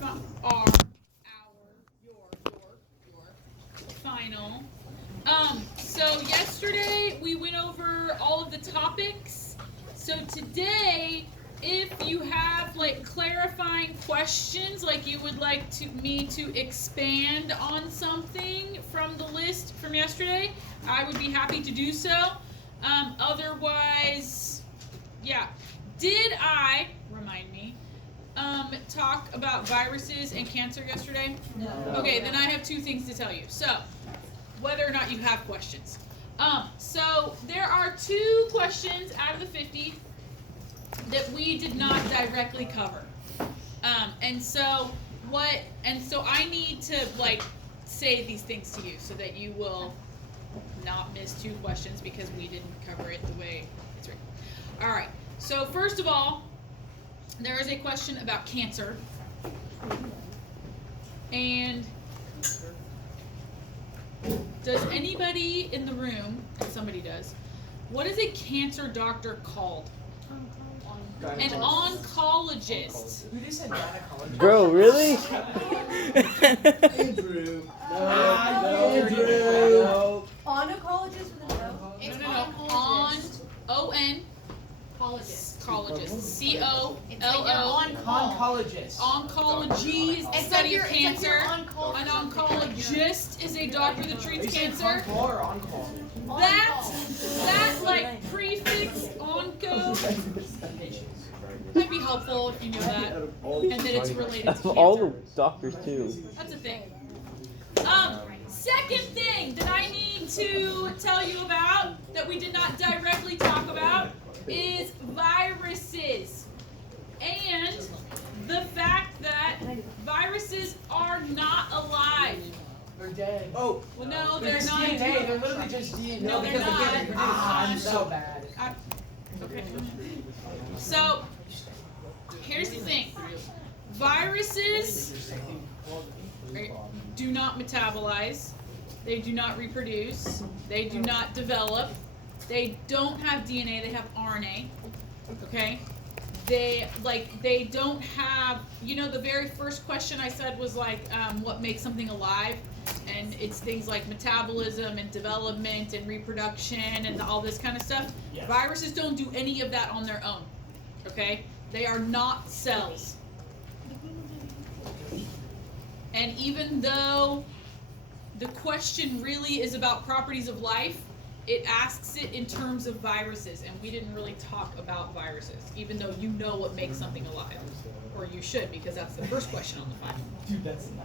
your final. So yesterday we went over all of the topics. So today, if you have like clarifying questions, like you would like me to expand on something from the list from yesterday, I would be happy to do so. Otherwise, yeah. Did I, remind me, talk about viruses and cancer yesterday? No. Okay, then I have two things to tell you. So, whether or not you have questions. So there are two questions out of the 50 that we did not directly cover. And so I need to like say these things to you so that you will not miss two questions because we didn't cover it the way it's written. All right. So first of all, there is a question about cancer. And does anybody in the room, if somebody does, what is a cancer doctor called? An oncologist. Who just said gynecologist? Bro, really? Andrew. No. Oncologist with an O? No. On-O-N. Oncologist. C-O-L-O. Oncologist. Oncology is the study of cancer. An oncologist is a doctor that treats cancer. Or on-call. That like prefix onco might be helpful if you know that, and that it's related to cancer. All the doctors too. That's a thing. Second thing that I need to tell you about that we did not directly talk about is viruses and the fact that viruses are not alive. They're dead. Oh, well, no, they're just not. DNA. They're literally just DNA. No, they're because not. They can't reproduce. I'm so bad. Okay. So, here's the thing. Viruses do not metabolize. They do not reproduce. They do not develop. They don't have DNA. They have RNA. Okay? They don't have, the very first question I said was like, what makes something alive? And it's things like metabolism and development and reproduction and all this kind of stuff. Yes. Viruses don't do any of that on their own. Okay? They are not cells. And even though the question really is about properties of life, it asks it in terms of viruses, and we didn't really talk about viruses, even though you know what makes something alive. Or you should, because that's the first question on the file.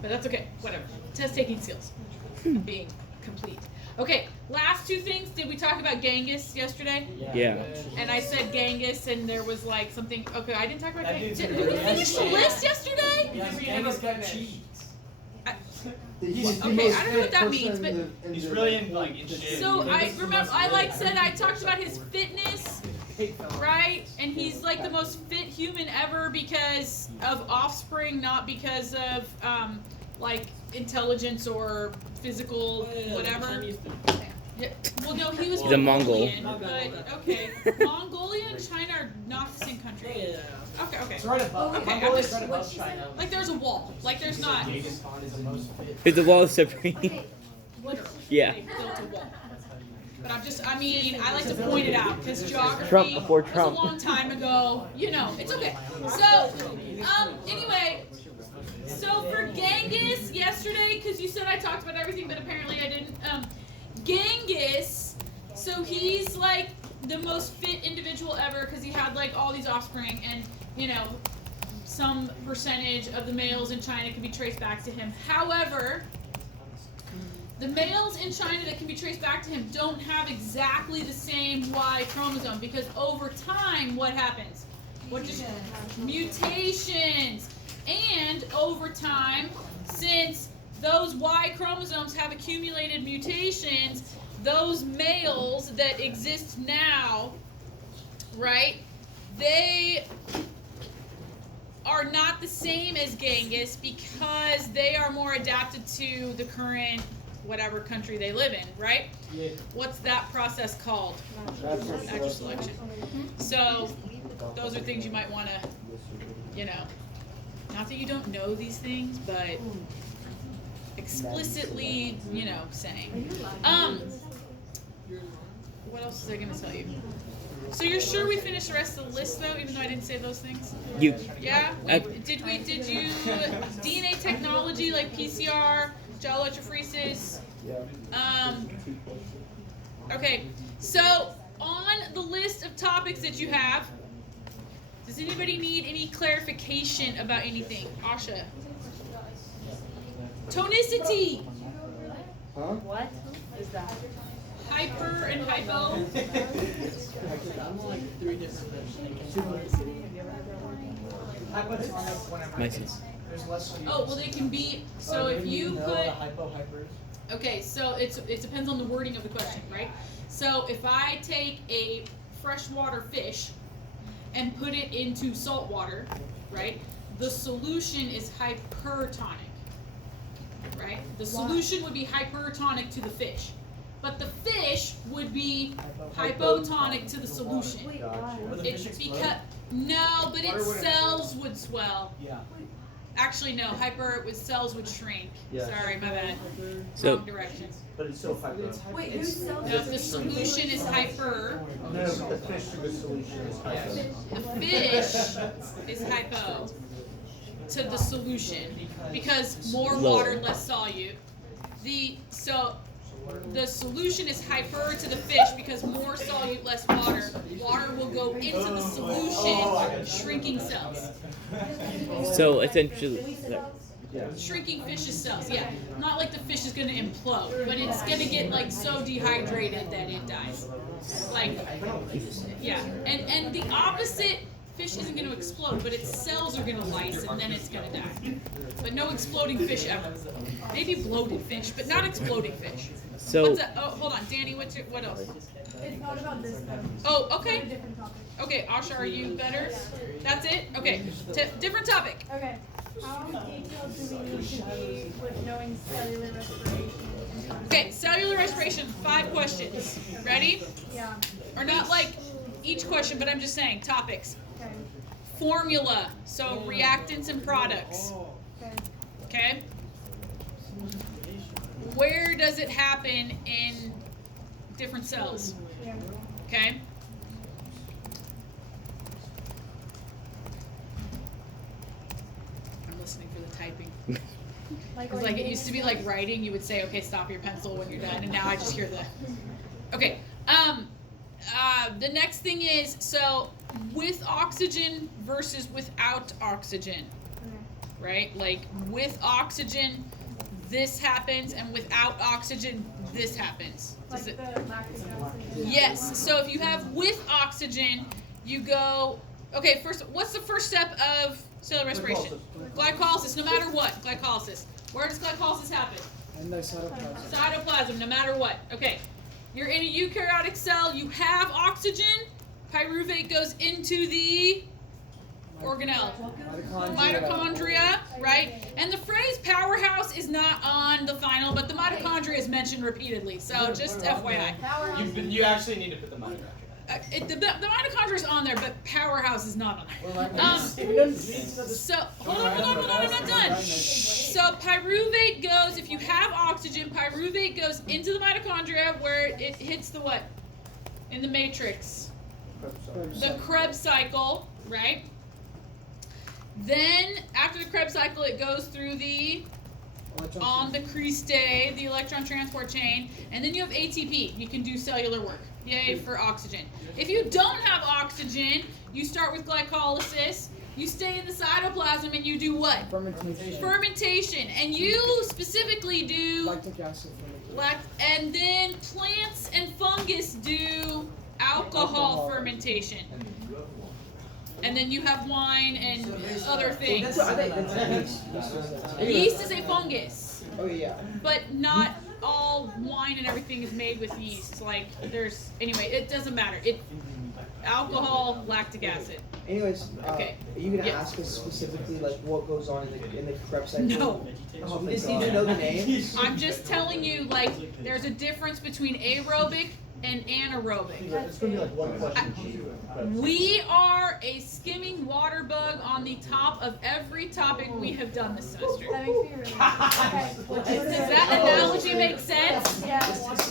But that's okay, whatever. Test taking skills. Being complete. Okay, last two things. Did we talk about Genghis yesterday? Yeah. And I said Genghis, and there was like something. Okay, I didn't talk about Genghis. Did we finish the list yesterday? Yes, Genghis got cheese. Okay, I don't know what that means, but he's really in shape. So I remember I talked about his fitness, right? And he's like the most fit human ever because of offspring, not because of like intelligence or physical whatever. Yeah. Well, no, he was The Mongol. But okay, Mongolia and China are not the same country. Yeah. Okay. It's right above. Okay, Mongolia's right above China. Like there's a wall. Like there's not. Genghis Khan is the most fit. It's the wall of supreme. Literally. Yeah. They built a wall. But I like to point it out because geography Trump before was Trump. a long time ago. It's okay. So, anyway, so for Genghis yesterday, because you said I talked about everything, but apparently I didn't. Genghis, so he's like the most fit individual ever because he had like all these offspring and, some percentage of the males in China can be traced back to him. However, the males in China that can be traced back to him don't have exactly the same Y chromosome because over time, what happens? Mutations. And over time, since those Y chromosomes have accumulated mutations, those males that exist now, right, they are not the same as Genghis because they are more adapted to the current whatever country they live in, right? Yeah. What's that process called? Natural selection. So those are things you might want to, Not that you don't know these things, but explicitly, saying. What else was I gonna tell you? So you're sure we finished the rest of the list though, even though I didn't say those things? Yeah? Did you DNA technology like PCR, gel electrophoresis? Okay, so on the list of topics that you have, does anybody need any clarification about anything? Asha. Tonicity. Huh? What is that? Hyper and hypo. I'm like 3 different Nice. There's less students. Oh, well they can be, so if you know put, the hypers. okay, so it depends on the wording of the question, right? So if I take a freshwater fish and put it into salt water, right? The solution is hypertonic, right? The solution would be hypertonic to the fish. But the fish would be hypotonic to the solution. Wait, why? It's because, no, but its cells would swell. Yeah. Actually, no, cells would shrink. Yeah. Sorry, my bad. So- Wrong direction. But it's still hyper. Wait, whose cells? No, if the solution is hyper, No, the fish to the solution is hyper. the fish is hypo to the solution because more water, less solute. So the solution is hyper to the fish because more solute, less water. Water will go into the solution, shrinking cells. So essentially, Yeah. Shrinking fish's cells, yeah. Not like the fish is gonna implode, but it's gonna get like so dehydrated that it dies. Like, yeah. And the opposite, fish isn't gonna explode, but its cells are gonna lyse and then it's gonna die. But no exploding fish ever. Maybe bloated fish, but not exploding fish. so What's that? Oh, hold on, Danny. What else? It's not about this though. Oh, It's okay. a different topic. Okay, Asha, are you better? That's it. Okay. Different topic. Okay. How detailed do we need to be with knowing cellular respiration? Okay, cellular respiration. 5 questions. Ready? Yeah. Or not like each question, but I'm just saying topics. Okay. Formula. So reactants and products. Okay. Okay. Where does it happen in different cells? Yeah. Okay. I'm listening for the typing. Because like it used to be like writing, you would say, okay, stop your pencil when you're done, and now I just hear the. Okay. The next thing is, so with oxygen versus without oxygen, right? Like with oxygen, this happens, and without oxygen, this happens. Like Does it? the lactic acid. Yes. So if you have with oxygen, you go. Okay. First, what's the first step of cellular respiration? Glycolysis. No matter what, glycolysis. Where does glycolysis happen? And the cytoplasm. Cytoplasm. No matter what. Okay. You're in a eukaryotic cell. You have oxygen. Pyruvate goes into the organelle. Mitochondria, right? And the phrase powerhouse is not on the final, but the mitochondria is mentioned repeatedly. So just FYI. You actually need to put the mitochondria. The mitochondria is on there, but powerhouse is not on there. So hold on, I'm not done. So pyruvate goes, if you have oxygen, pyruvate goes into the mitochondria where it hits the what? In the matrix. The Krebs cycle, right? Then after the Krebs cycle, it goes through the on the Christe, the electron transport chain, and then you have ATP. You can do cellular work. Yay for oxygen. If you don't have oxygen, you start with glycolysis. You stay in the cytoplasm and you do what? Fermentation. Fermentation. And you specifically do Lactic acid fermentation. and then plants and fungus do alcohol fermentation. And then you have wine and other things. Yeast is a fungus. Oh yeah. But not all wine and everything is made with yeast. Like anyway, it doesn't matter. Alcohol, lactic acid. Anyways, Okay. are you gonna Yes. ask us specifically like what goes on in the Krebs cycle? No. Oh, you just need to know the names. I'm just telling you, like, there's a difference between aerobic and anaerobic. It's gonna be like one question sheet. but- We are a skimming water bug on the top of every topic we have done this semester. That makes me really Does that analogy make sense? Yeah.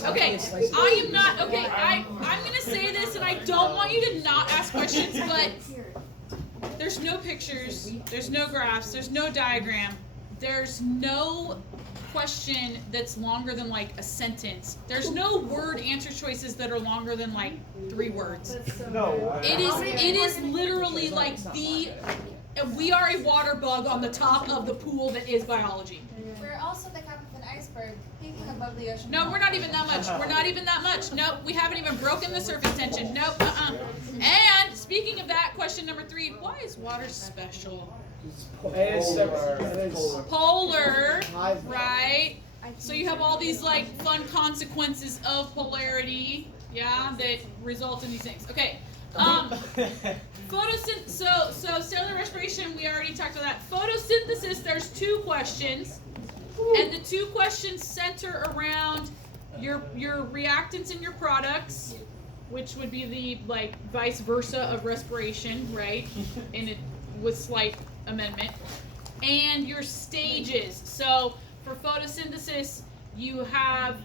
Okay, I am not, okay, I'm gonna say this and I don't want you to not ask questions, but there's no pictures, there's no graphs, there's no diagram, there's no question that's longer than like a sentence. There's no word answer choices that are longer than like 3 words. That's so No. It is literally like we are a water bug on the top of the pool that is biology. We're also the cap of an iceberg, peeking above the ocean. No, we're not even that much. We're not even that much. Nope, we haven't even broken the surface tension. Nope, And speaking of that, question number 3, why is water special? It is separate. It is. Polar, right? So you have all these like fun consequences of polarity, yeah, that result in these things. Okay. So cellular respiration, we already talked about that. Photosynthesis, there's 2 questions. And the 2 questions center around your reactants and your products, which would be the like vice versa of respiration, right? In it with slight amendment. And your stages. So for photosynthesis, you have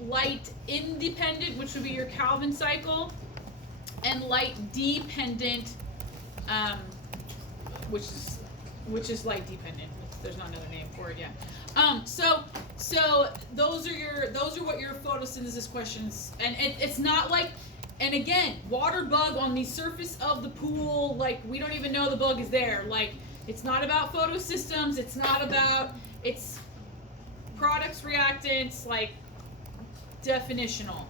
light independent, which would be your Calvin cycle, and light dependent, which is light dependent. There's not another name for it yet. So those are what your photosynthesis questions, and it's not like, and again, water bug on the surface of the pool, like we don't even know the bug is there. Like it's not about photosystems. It's not about, it's products, reactants, like definitional.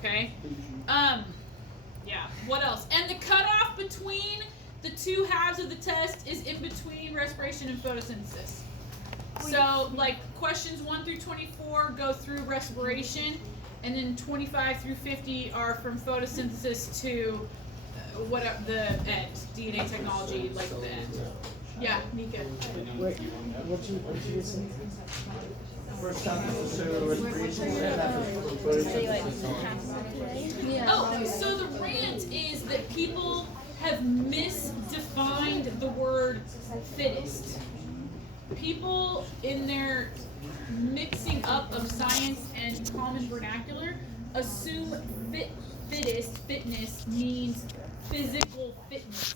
Okay. Yeah. What else? And the cutoff between the 2 halves of the test is in between respiration and photosynthesis. So, like, questions 1 through 24 go through respiration, and then 25 through 50 are from photosynthesis to whatever the end, DNA technology, like the end. Yeah, Nika. Wait, what you say? First time for cellular respiration, second half for photosynthesis. Oh, so the rant is that people have misdefined the word fittest. People in their mixing up of science and common vernacular assume fitness means physical fitness.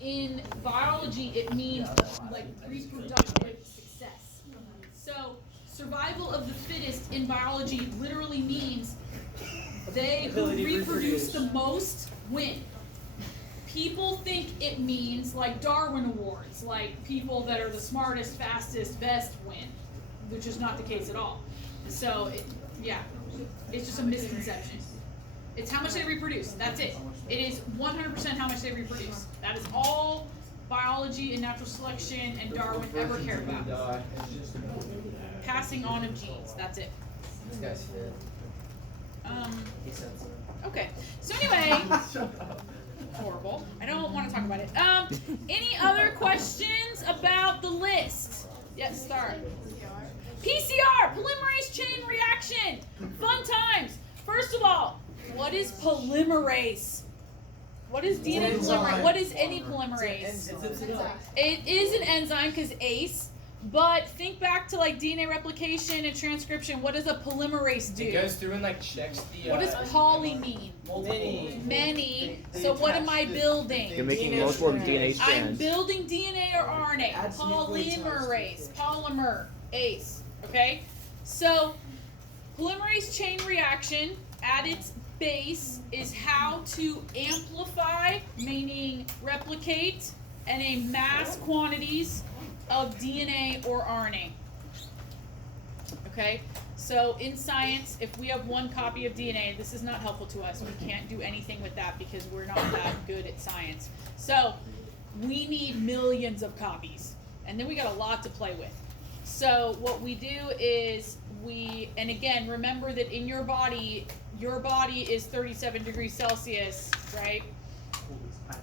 In biology, it means like reproductive success. So survival of the fittest in biology literally means they who reproduce the most win. People think it means like Darwin Awards, like people that are the smartest, fastest, best win, which is not the case at all. So, it's just a misconception. It's how much they reproduce. That's it. It is 100% how much they reproduce. That is all biology and natural selection and Darwin ever cared about. Passing on of genes. That's it. This guy's fit. He said so. Okay. So anyway. Horrible. I don't want to talk about it. Any other questions about the list? Yes, start. PCR, polymerase chain reaction. Fun times. First of all, what is polymerase? What is DNA polymerase? What is any polymerase? It is an enzyme because ACE. But think back to like DNA replication and transcription. What does a polymerase do? It goes through and like checks the. What does poly mean? Many. So what am I building? You're making multiple DNA strands. I'm building DNA or RNA. Polymerase. Polymer. ACE. Okay? So polymerase chain reaction at its base is how to amplify, meaning replicate, and a mass quantities of DNA or RNA. Okay? So in science, if we have 1 copy of DNA, this is not helpful to us. We can't do anything with that because we're not that good at science. So we need millions of copies. And then we got a lot to play with. So what we do is and again, remember that in your body is 37 degrees Celsius, right?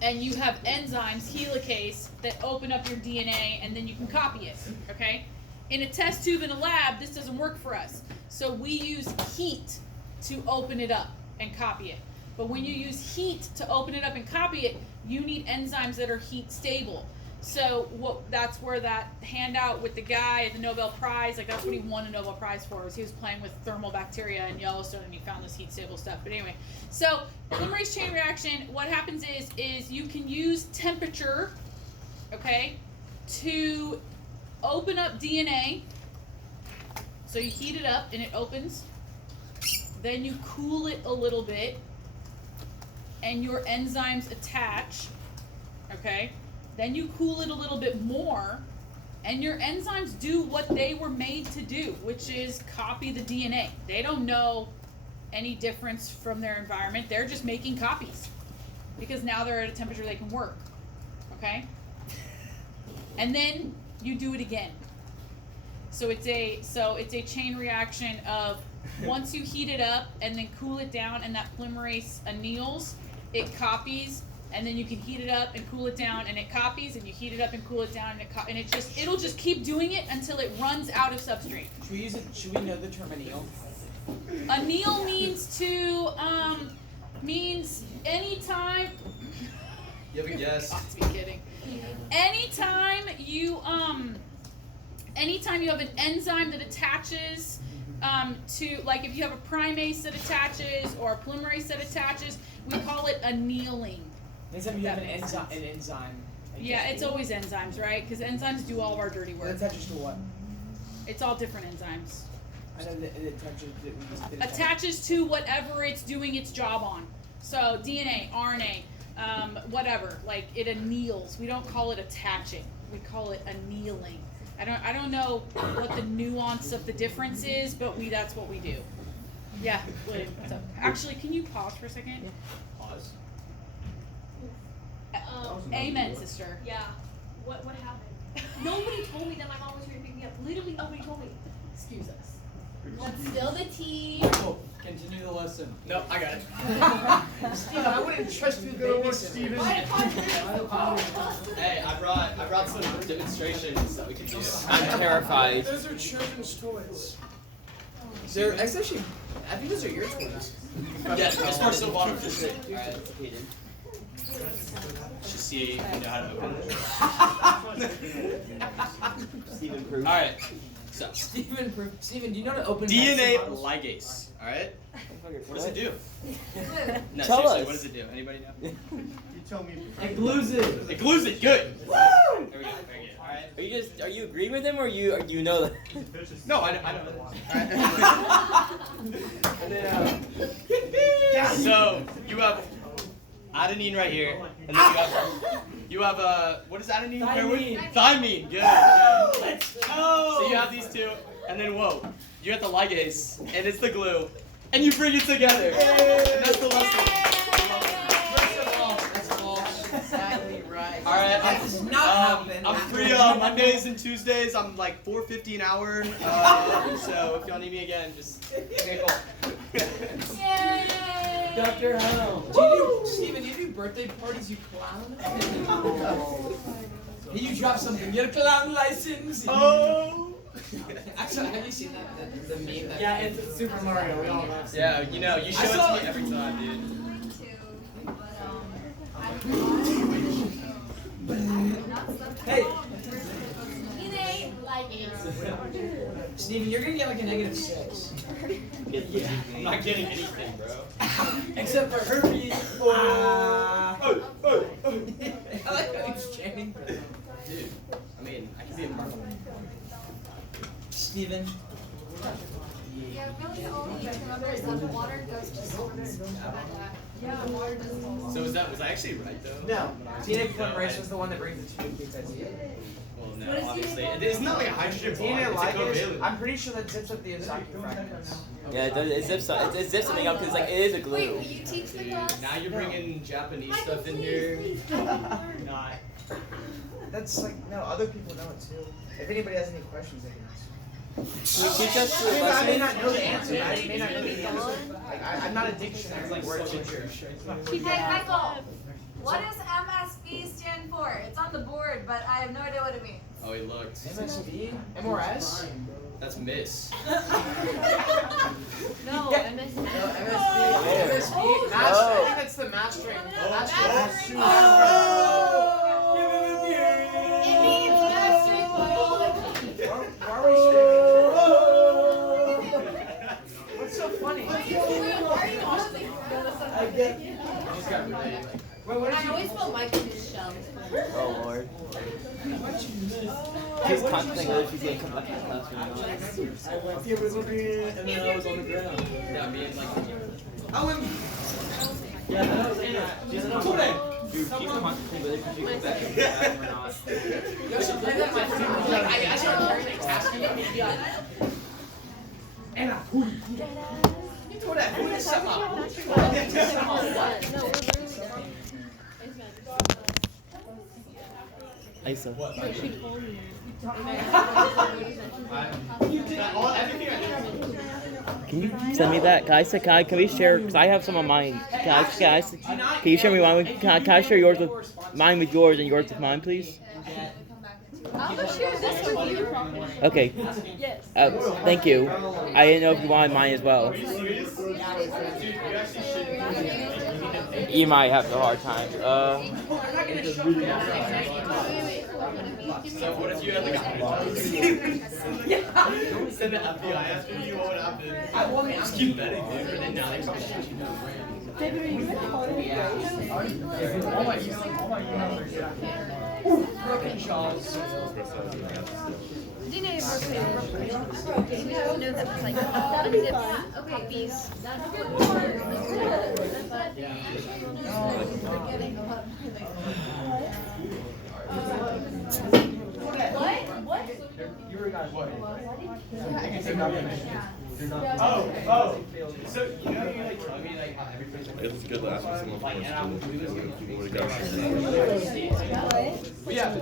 And you have enzymes, helicase, that open up your DNA and then you can copy it, okay? In a test tube in a lab, this doesn't work for us. So we use heat to open it up and copy it. But when you use heat to open it up and copy it, you need enzymes that are heat stable. So that's where that handout with the guy at the Nobel Prize, like that's what he won a Nobel Prize for, was he was playing with thermal bacteria in Yellowstone and he found this heat stable stuff. But anyway, so polymerase chain reaction, what happens is you can use temperature, okay, to open up DNA. So you heat it up and it opens. Then you cool it a little bit and your enzymes attach, okay? Then you cool it a little bit more, and your enzymes do what they were made to do, which is copy the DNA. They don't know any difference from their environment. They're just making copies because now they're at a temperature they can work, okay? And then you do it again. So it's a chain reaction of once you heat it up and then cool it down and that polymerase anneals, it copies. And then you can heat it up and cool it down, and it copies, and you heat it up and cool it down, and it'll just keep doing it until it runs out of substrate. Should we know the term anneal? Anneal means anytime. You have a guess? I'll be kidding. Anytime you have an enzyme that attaches to, like if you have a primase that attaches or a polymerase that attaches, we call it annealing. Anytime you have an enzyme. Yeah, it's always enzymes, right? Because enzymes do all of our dirty work. It attaches to what? It's all different enzymes. I know that it attaches. Attaches to whatever it's doing its job on. So DNA, RNA, whatever. Like it anneals. We don't call it attaching. We call it annealing. I don't know what the nuance of the difference is, but that's what we do. Yeah, William, what's up? Actually, can you pause for a second? Pause. Amen, sister. Yeah. What happened? Nobody told me that my mom was here to pick me up. Literally nobody told me. Excuse us. What's still the tea? Cool. Continue the lesson. No, I got it. Steven, I wouldn't trust you with babysitter. Hey, I brought some demonstrations that we can do. I'm terrified. Those are children's toys. It's actually, I think those are your toys. Yeah, as far as the bottom. Alright, that's repeated. Should see if you know how to open it. Stephen Proof. Alright, so. Steven, do you know how to open DNA vaccine bottles? ligase, alright? What does it do? No, Tell seriously, us. what does it do? Anybody know? You tell me. It glues it. It glues it, good! Woo! There we go, very good. Alright. Are you agreeing with him or you know that? No, I know. And then, So, you have adenine right here, and then you have what is adenine? Thymine. Thymine, good. let's go! So you have these two, and then whoa, you got the ligase, and it's the glue, and you bring it together. And that's the lesson. That's false. Exactly right. Alright, That does not happen. I'm free Mondays and Tuesdays. I'm like $4.50 an hour. So if y'all need me again, just Okay, cool. Yay! Dr. Helm. Steven, you do birthday parties, you clown? Hey, you drop something. Get a clown license. oh. Actually, have you seen the meme? That Yeah, it's Super Mario. We all know. Yeah, you know, you show it to me every time, dude. Me too, but Hey, like Steven, you're gonna get like a -6. Yeah, I'm not getting anything, bro. Except for herpes. I like how he's chanting. Dude, I mean, I can be a marvel. Steven. yeah, really only need to remember is that water goes to source. Yeah, water doesn't. So was I actually right though? No. DNA polymerase was the one that brings the two nucleotides together. Well, no, obviously. It's not like a hydrogen bond. DNA It's a ligase, covalent. I'm pretty sure that zips up the Ozaki fragments. Yeah, it zips something up because like it is a Wait, glue. will you teach the Dude, class? now you're bringing Japanese stuff in here. Not. That's like, no, other people know it too. If anybody has any questions, they can ask. Can you teach us the I may lesson? not know the answer. I may not know the answer. Like, I'm not a dictionary like word teacher. Hey, Michael, what does MSB stand for? It's on the board, but I have no idea what it means. Oh, he looked. MSB? MRS? That's Miss. No, Yeah. MSC. MSB. Oh. Match, Oh. I think that's the match string. Match string. It means mastering biology. Why are we streaming? What's so funny? Wait, what I did always felt Mike in his shell. Oh lord. He's constantly whether she's gonna come back to the class or not. He was looking and then I was on the ground. Yeah, me and like. Yeah, that was Anna. Dude, she's constantly whether she should come back to the class or not. Anna, who? Who that? Who is Isa. Can you send me that? Can we share? Cause I have some on mine. Can you share me mine? Can I share yours with mine with yours and yours with mine, please? I'll just share this with you. Okay. Yes. Thank you. I didn't know if you wanted mine as well. You might have a hard time. So what if you had like a send an FBI after you? What would happen? Just keep betting, dude. And then now they probably shoot you down. David, are you ready? all my broken jaws. Do you know Brooklyn? Do you know that was like okay, these. What? You were guys what? Oh. So you know you like tell me like how every place It was good last week. like and I would do this. We would have got Yeah.